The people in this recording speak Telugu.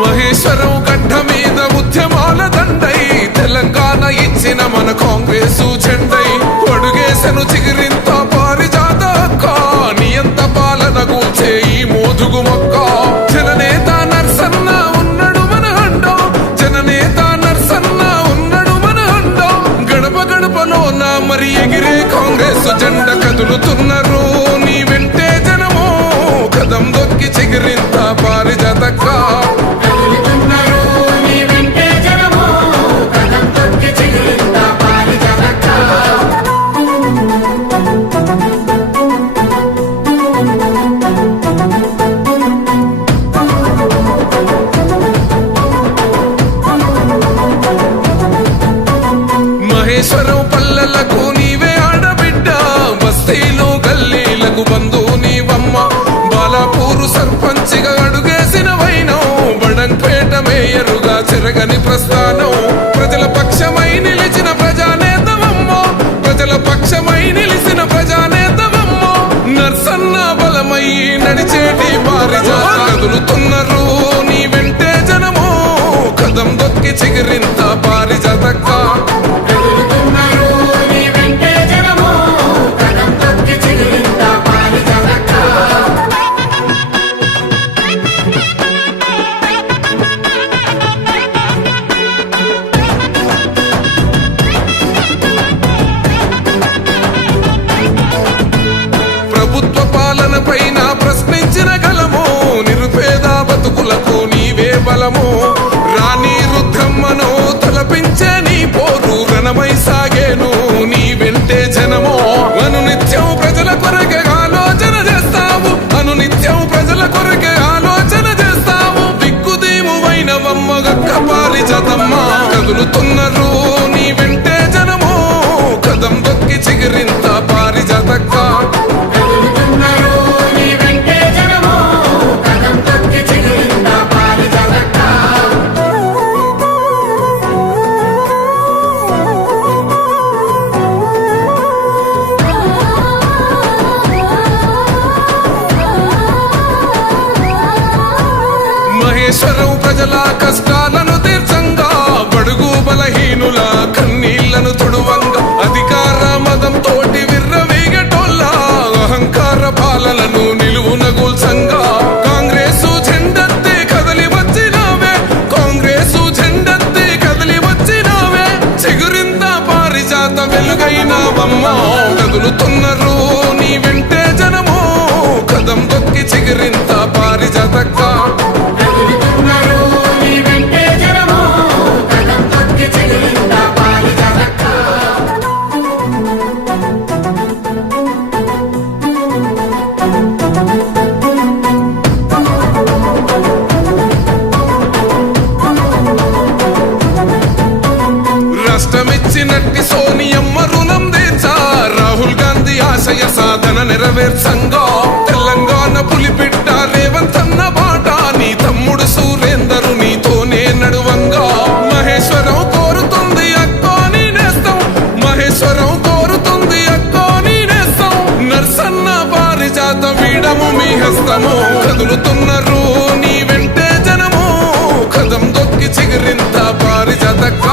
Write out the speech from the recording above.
మహేశ్వరం గడ్డ మీద ఉద్యమాల దండై తెలంగాణ ఇచ్చిన మన కాంగ్రెసు జెండై అడుగేసను చిగిరింత పారిజాత అక్క నియంత పాలన కూల్చే ఈ మోదుగు మొక్క జననేత నర్సన్న ఉన్నాడు మన అండో జననేత నర్సన్న ఉన్నాడు మన అండో గడప గడపలోన మరి ఎగిరే కాంగ్రెస్ జెండ కదులుతున్నారు నీ వెంటే జనమో కదం దొక్కి చిగిరింత పారిజాతక్క మహేశ్వరం పల్లెలకు నీవే ఆడబిడ్డ బస్తీలో గల్లీలకు బంధు నీవమ్మ బాలాపూరు సర్పంచిగా అడుగేసిన వైనం బడంపేట మేయరుగా చెరగని ప్రస్థానం ప్రజల పక్షమై నిలిచిన ప్రజానేతవమ్మ ప్రజల పక్షమై నిలిచిన ప్రజానేతవమ్మ నర్సన్న బలమై నడిచేటి పారిజాత కదులుతున్నారు నీ వెంటే జనమో కదం దొక్కి చిగిరింత పారిజాతక్క ప్రభుత్వ పాలన పైన ప్రశ్నించిన గలము నిరుపేద బతుకులకు నీవే బలము రాణి రుద్రమ్మను తలపించే నీ పోరు రణమై సాగేను నీ వెంటే జనమో అనునిత్యం ప్రజల కొరకే ఆలోచన చేస్తావు అనునిత్యం ప్రజల కొరకే ఆలోచన చేస్తావు దిక్కుదీము వైనవమ్మ గక్క పారిజాతమ్మ కదులుతున్నారు నీ వెంటే జనమో కదం దొక్కి చిగిరింత పారిజాతక్క మహేశ్వరం ప్రజల కష్టాలను తీర్చంగా బడుగు బలహీనుల కన్నీళ్లను తుడువంగా అధికార మదం తోటి విర్రవీగటోళ్ళ అహంకార పాలనను నిలువున గూల్చంగా కాంగ్రెసు జెండెత్తి కదలి వచ్చినావే కాంగ్రెసు జెండెత్తి కదలి వచ్చినావే చిగురింత పారిజాత వెలుగైనావమ్మ కదులుతున్నారు నీ వెంటే జనమో కదం దొక్కి చిగురింత పారిజాతక్క రాష్ట్రమిచ్చినట్టి సోనియమ్మ రుణం తీర్చా రాహుల్ గాంధీ ఆశయ సాధన నెరవేర్చంగా తెలంగాణ పులిపిట్ట రేవంత్ అన్న బాట నీ తమ్ముడు సురేందరు నీతోనే నడువంగా మహేశ్వరం కోరుతుంది అక్కో నీ నేస్తం మహేశ్వరం కోరుతుంది అక్కో నీ నేస్తం నర్సన్న పారిజాత వీడము మీ హస్తము కదులుతున్నారు నీ వెంటే జనము కదం దొక్కి చిగిరింత పారిజాతక్క